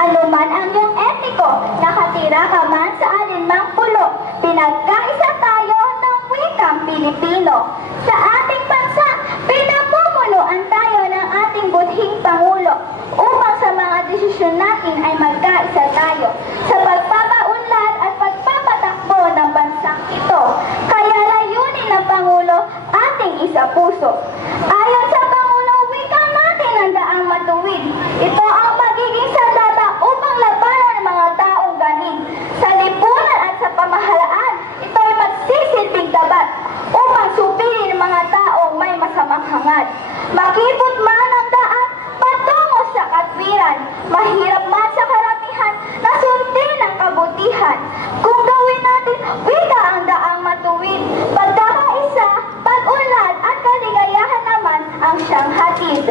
Ano man ang iyong etiko, nakatira ka man sa alinmang pulo, pinagkaisa tayo ng wikang Pilipino. Sa ating bansa, pinamumunuan tayo ng ating budhing Pangulo upang sa mga desisyon natin ay magkaisa tayo sa pagpapaunlad at pagpapatakbo ng bansang ito. Kaya layunin ng Pangulo ating isa puso. Ayon sa Pangulo, wika natin ang daang matuwid. Ito ang magiging sandata upang labanan ng mga taong ganing. Sa lipunan at sa pamahalaan, ito ay magsisilbing tabat upang supilin ng mga taong may masamang hangad. Makipot man ang daan patungo sa katwiran, mahirap man sa karamihan na sundin ang kabutihan. Kung gawin natin wika ang daang matuwid, pagkakaisa, pag-unlad at kaligayahan naman ang siyang hatid.